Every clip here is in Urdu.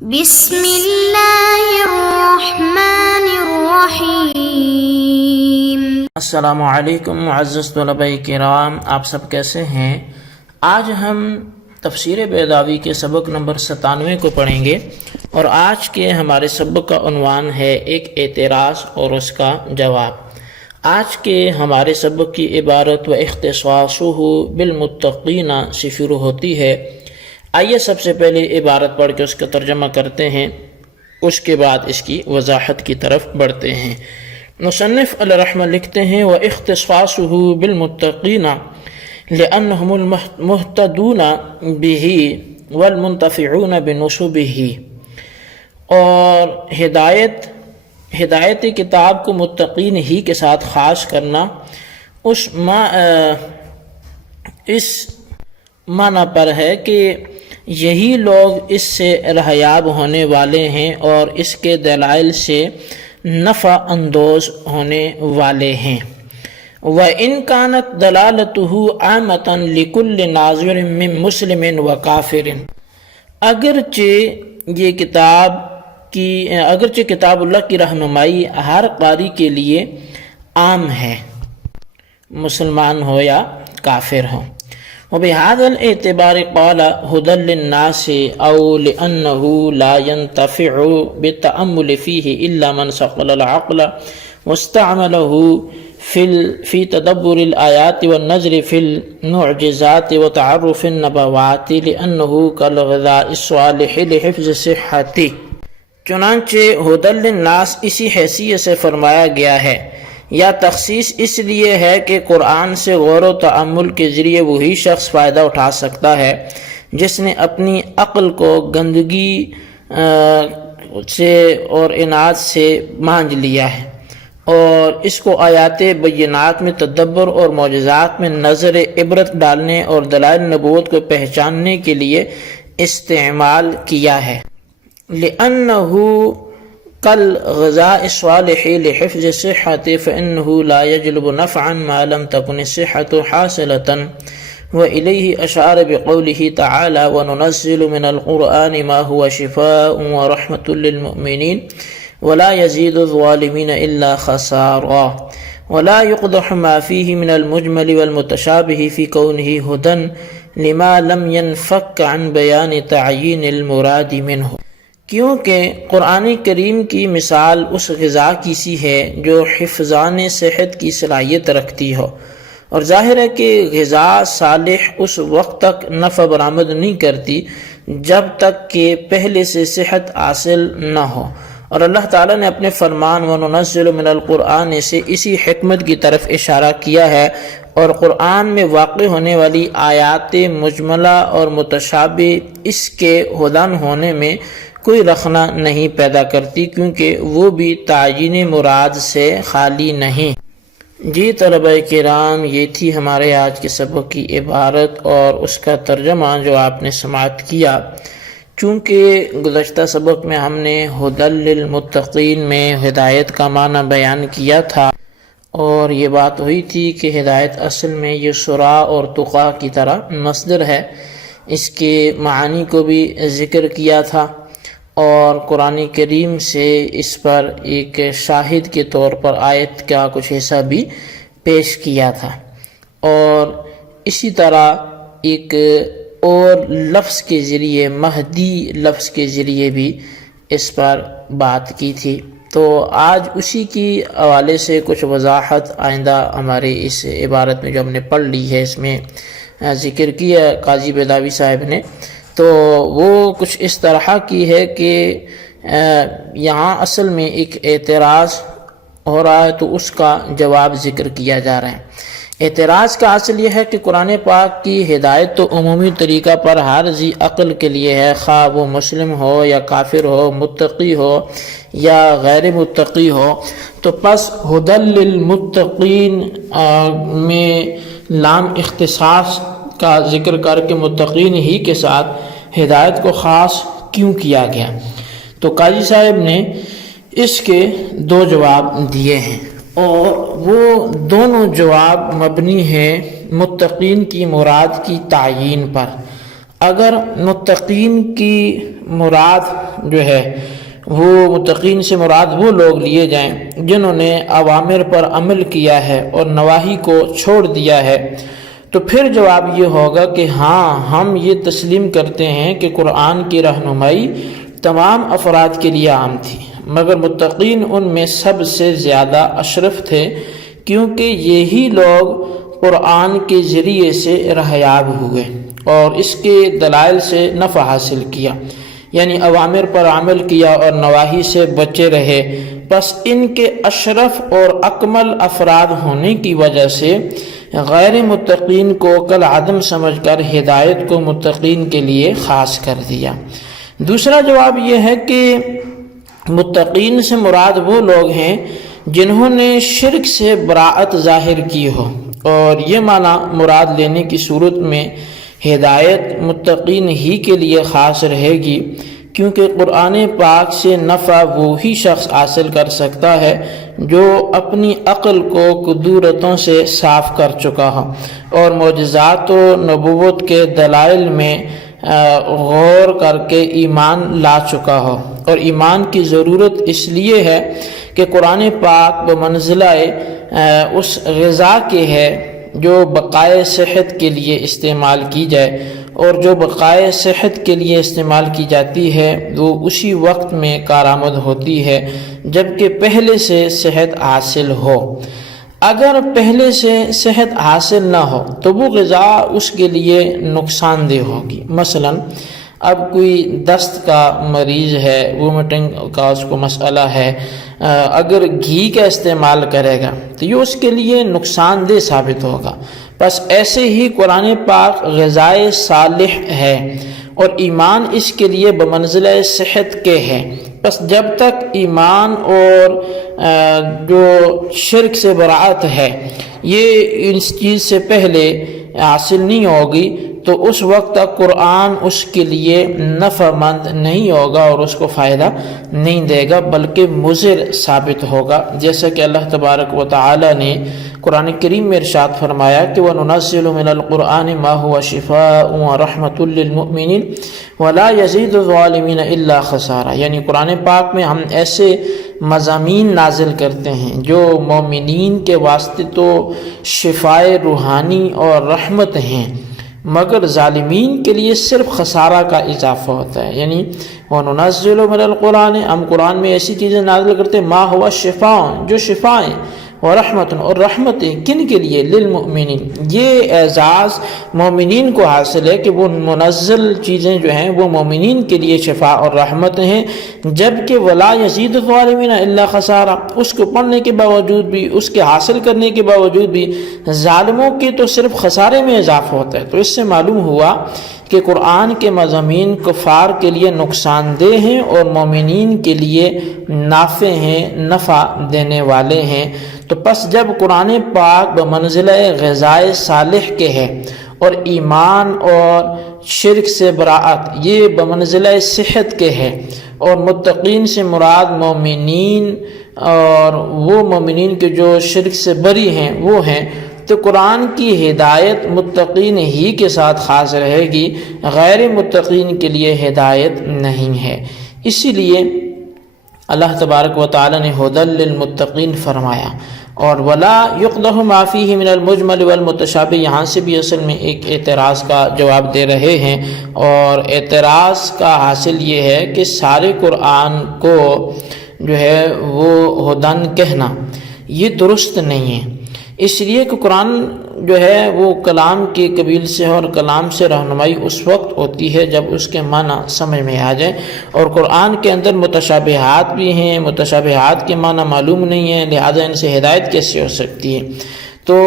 بسم اللہ الرحمن الرحیم۔ السلام علیکم معزز طلباء کرام، آپ سب کیسے ہیں؟ آج ہم تفسیر بیضاوی کے سبق نمبر 97 کو پڑھیں گے، اور آج کے ہمارے سبق کا عنوان ہے ایک اعتراض اور اس کا جواب۔ آج کے ہمارے سبق کی عبارت و اختصاصہ بالمتقین سے شروع ہوتی ہے۔ آئیے سب سے پہلے عبارت پڑھ کے اس کا ترجمہ کرتے ہیں، اس کے بعد اس کی وضاحت کی طرف بڑھتے ہیں۔ مصنف علیہ رحمہ لکھتے ہیں وَاخْتِصَاصُهُ بِالْمُتَّقِينَ لِأَنَّهُمُ الْمُهْتَدُونَ بِهِ وَالْمُنْتَفِعُونَ بِنُصُبِهِ، اور ہدایت کتاب کو متقین ہی کے ساتھ خاص کرنا اس معنی پر ہے کہ یہی لوگ اس سے رہایاب ہونے والے ہیں اور اس کے دلائل سے نفع اندوز ہونے والے ہیں۔ وَإِنْ كَانَتْ دَلَالَتُهُ عَامَةً لِكُلِّ نَاظِرٍ مِّن مُسْلِمٍ وَكَافِرٍ، اگرچہ کتاب اللہ کی رہنمائی ہر قاری کے لیے عام ہے، مسلمان ہو یا کافر ہو۔ وبهذا الاعتبار قال هدى للناس او لانه لا ينتفع بالتأمل فيه الا من صقل العقل واستعمله في تدبر الآيات والنظر في المعجزات وتعرف النبوات لأنه كالغذاء الصالح لحفظ صحته، چنانچہ هدى للناس اسی حیثیت سے فرمایا گیا ہے یا تخصیص اس لیے ہے کہ قرآن سے غور و تأمل کے ذریعے وہی شخص فائدہ اٹھا سکتا ہے جس نے اپنی عقل کو گندگی سے اور عناد سے مانجھ لیا ہے، اور اس کو آیات بینات میں تدبر اور معجزات میں نظر عبرت ڈالنے اور دلائل نبوت کو پہچاننے کے لیے استعمال کیا ہے۔ لأنه كالغذاء الصالح لحفظ الصحة فإنه لا يجلب نفعا ما لم تكن الصحة حاصلة، وإليه أشار بقوله تعالى وننزل من القرآن ما هو شفاء ورحمة للمؤمنين ولا يزيد الظالمين إلا خسارا، ولا يقدح ما فيه من المجمل والمتشابه في كونه هدى لما لم ينفك عن بيان تعيين المراد منه، کیونکہ قرآن کریم کی مثال اس غذا کی سی ہے جو حفظان صحت کی صلاحیت رکھتی ہو، اور ظاہر ہے کہ غذا صالح اس وقت تک نفع برآمد نہیں کرتی جب تک کہ پہلے سے صحت حاصل نہ ہو، اور اللہ تعالیٰ نے اپنے فرمان وَنُنَزِّلُ مِنَ الْقُرْآنِ سے اسی حکمت کی طرف اشارہ کیا ہے، اور قرآن میں واقع ہونے والی آیات مجملہ اور متشابہ اس کے ہدن ہونے میں کوئی رخنہ نہیں پیدا کرتی، کیونکہ وہ بھی تعیین مراد سے خالی نہیں۔ جی طلبہ کرام، یہ تھی ہمارے آج کے سبق کی عبارت اور اس کا ترجمہ جو آپ نے سماعت کیا۔ چونکہ گزشتہ سبق میں ہم نے ہدی للمتقین میں ہدایت کا معنی بیان کیا تھا، اور یہ بات ہوئی تھی کہ ہدایت اصل میں یسرا اور تقیٰ کی طرح مصدر ہے، اس کے معانی کو بھی ذکر کیا تھا، اور قرآن کریم سے اس پر ایک شاہد کے طور پر آیت کا کچھ حصہ بھی پیش کیا تھا، اور اسی طرح ایک اور لفظ کے ذریعے مہدی لفظ کے ذریعے بھی اس پر بات کی تھی۔ تو آج اسی کی حوالے سے کچھ وضاحت آئندہ ہمارے اس عبارت میں جو ہم نے پڑھ لی ہے اس میں ذکر کیا قاضی بیضاوی صاحب نے، تو وہ کچھ اس طرح کی ہے کہ یہاں اصل میں ایک اعتراض ہو رہا ہے تو اس کا جواب ذکر کیا جا رہا ہے۔ اعتراض کا اصل یہ ہے کہ قرآن پاک کی ہدایت تو عمومی طریقہ پر ہر ذی عقل کے لیے ہے، خواہ وہ مسلم ہو یا کافر ہو، متقی ہو یا غیر متقی ہو، تو پس ہدی للمتقین میں لام اختصاص کا ذکر کر کے متقین ہی کے ساتھ ہدایت کو خاص کیوں کیا گیا؟ تو قاضی صاحب نے اس کے دو جواب دیے ہیں، اور وہ دونوں جواب مبنی ہیں متقین کی مراد کی تعیین پر۔ اگر متقین کی مراد جو ہے وہ متقین سے مراد وہ لوگ لیے جائیں جنہوں نے اوامر پر عمل کیا ہے اور نواہی کو چھوڑ دیا ہے، تو پھر جواب یہ ہوگا کہ ہاں، ہم یہ تسلیم کرتے ہیں کہ قرآن کی رہنمائی تمام افراد کے لیے عام تھی، مگر متقین ان میں سب سے زیادہ اشرف تھے، کیونکہ یہی لوگ قرآن کے ذریعے سے رہیاب ہوئے اور اس کے دلائل سے نفع حاصل کیا، یعنی اوامر پر عمل کیا اور نواہی سے بچے رہے۔ پس ان کے اشرف اور اکمل افراد ہونے کی وجہ سے غیر متقین کو کل عدم سمجھ کر ہدایت کو متقین کے لیے خاص کر دیا۔ دوسرا جواب یہ ہے کہ متقین سے مراد وہ لوگ ہیں جنہوں نے شرک سے براءت ظاہر کی ہو، اور یہ معنی مراد لینے کی صورت میں ہدایت متقین ہی کے لیے خاص رہے گی، کیونکہ قرآن پاک سے نفع وہی شخص حاصل کر سکتا ہے جو اپنی عقل کو قدورتوں سے صاف کر چکا ہو اور معجزات و نبوت کے دلائل میں غور کر کے ایمان لا چکا ہو، اور ایمان کی ضرورت اس لیے ہے کہ قرآن پاک بمنزلہ اس غذا کے ہے جو بقائے صحت کے لیے استعمال کی جائے، اور جو بقائے صحت کے لیے استعمال کی جاتی ہے وہ اسی وقت میں کارآمد ہوتی ہے جبکہ پہلے سے صحت حاصل ہو۔ اگر پہلے سے صحت حاصل نہ ہو تو وہ غذا اس کے لیے نقصان دہ ہوگی۔ مثلا اب کوئی دست کا مریض ہے، وومٹنگ کا اس کو مسئلہ ہے، اگر گھی کا استعمال کرے گا تو یہ اس کے لیے نقصان دہ ثابت ہوگا۔ بس ایسے ہی قرآن پاک غذائے صالح ہے اور ایمان اس کے لیے بمنزلہ صحت کے ہے۔ بس جب تک ایمان اور جو شرک سے براءت ہے یہ اس چیز سے پہلے حاصل نہیں ہوگی تو اس وقت تک قرآن اس کے لیے نفع مند نہیں ہوگا اور اس کو فائدہ نہیں دے گا بلکہ مضر ثابت ہوگا، جیسا کہ اللہ تبارک و تعالی نے قرآن کریم میں ارشاد فرمایا کہ وَنُنَزِّلُ مِنَ الْقُرْآنِ مَا هُوَ شِفَاءٌ وَرَحْمَةٌ لِّلْمُؤْمِنِينَ وَلَا يَزِيدُ الظَّالِمِينَ إِلَّا خَسَارًا، یعنی قرآن پاک میں ہم ایسے مضامین نازل کرتے ہیں جو مومنین کے واسطے تو شفائے روحانی اور رحمت ہیں، مگر ظالمین کے لیے صرف خسارہ کا اضافہ ہوتا ہے۔ یعنی وَنُنَزِّلُ مِنَ الْقُرْآنِ، ہم قرآن میں ایسی چیزیں نازل کرتے ہیں مَا هُوَ شِفَاءٌ، جو شفائیں، ورحمت، اور رحمتیں کن کے لیے؟ للمؤمنین، یہ اعزاز مومنین کو حاصل ہے کہ وہ منزل چیزیں جو ہیں وہ مومنین کے لیے شفاء اور رحمت ہیں، جبکہ ولا یزید الظالمین الا خسارہ، اس کو پڑھنے کے باوجود بھی، اس کے حاصل کرنے کے باوجود بھی ظالموں کے تو صرف خسارے میں اضافہ ہوتا ہے۔ تو اس سے معلوم ہوا کہ قرآن کے مضامین کفار کے لیے نقصان دہ ہیں اور مومنین کے لیے نافع ہیں، نفع دینے والے ہیں۔ تو پس جب قرآن پاک بمنزلہ غذائے صالح کے ہے اور ایمان اور شرک سے براءت یہ بمنزلہ صحت کے ہے، اور متقین سے مراد مومنین اور وہ مومنین کے جو شرک سے بری ہیں وہ ہیں، تو قرآن کی ہدایت متقین ہی کے ساتھ خاص رہے گی، غیر متقین کے لیے ہدایت نہیں ہے۔ اسی لیے اللہ تبارک و تعالی نے ھدی للمتقین فرمایا، اور ولا یقدح ما فیہ من المجمل والمتشابہ، یہاں سے بھی اصل میں ایک اعتراض کا جواب دے رہے ہیں، اور اعتراض کا حاصل یہ ہے کہ سارے قرآن کو جو ہے وہ ھدی کہنا یہ درست نہیں ہے، اس لیے کہ قرآن جو ہے وہ کلام کے قبیل سے اور کلام سے رہنمائی اس وقت ہوتی ہے جب اس کے معنی سمجھ میں آ جائے، اور قرآن کے اندر متشابہات بھی ہیں، متشابہات کے معنی معلوم نہیں ہیں، لہذا ان سے ہدایت کیسے ہو سکتی ہے؟ تو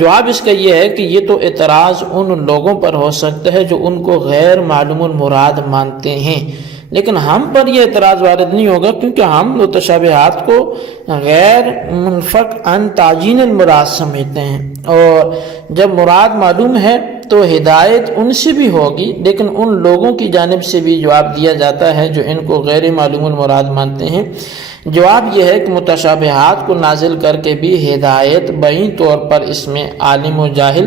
جواب اس کا یہ ہے کہ یہ تو اعتراض ان لوگوں پر ہو سکتا ہے جو ان کو غیر معلوم المراد مانتے ہیں، لیکن ہم پر یہ اعتراض وارد نہیں ہوگا، کیونکہ ہم متشابہات کو غیر منفک عن تعیین المراد سمجھتے ہیں، اور جب مراد معلوم ہے تو ہدایت ان سے بھی ہوگی، لیکن ان لوگوں کی جانب سے بھی جواب دیا جاتا ہے جو ان کو غیر معلوم المراد مانتے ہیں۔ جواب یہ ہے کہ متشابہات کو نازل کر کے بھی ہدایت بعین طور پر اس میں عالم و جاہل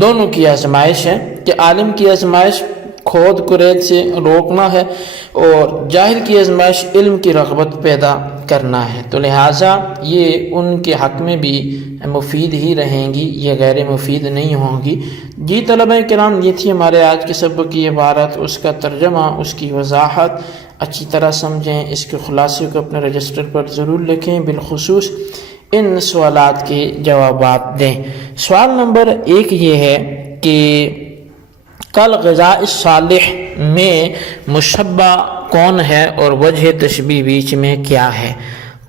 دونوں کی آزمائش ہے، کہ عالم کی آزمائش کھود کرید سے روکنا ہے اور جاہل کی آزمائش علم کی رغبت پیدا کرنا ہے، تو لہٰذا یہ ان کے حق میں بھی مفید ہی رہیں گی، یہ غیر مفید نہیں ہوں گی۔ جی طلبہ کرام، یہ تھی ہمارے آج کے سبق کی عبارت، اس کا ترجمہ، اس کی وضاحت اچھی طرح سمجھیں، اس کے خلاصے کو اپنے رجسٹر پر ضرور لکھیں، بالخصوص ان سوالات کے جوابات دیں۔ سوال نمبر 1 یہ ہے کہ کل غذاء صالح میں مشبہ کون ہے اور وجہ تشبیہ بیچ میں کیا ہے؟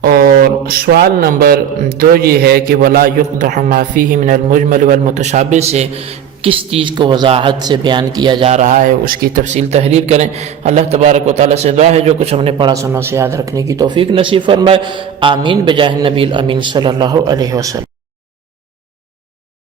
اور سوال نمبر 2 یہ ہے کہ ولا یقدح ما فیہ من المجمل والمتشابہ سے کس چیز کو وضاحت سے بیان کیا جا رہا ہے، اس کی تفصیل تحریر کریں۔ اللہ تبارک و تعالیٰ سے دعا ہے جو کچھ ہم نے پڑھا سنا سے یاد رکھنے کی توفیق نصیب فرمائے، آمین بجاہ النبی الامین صلی اللہ علیہ وسلم۔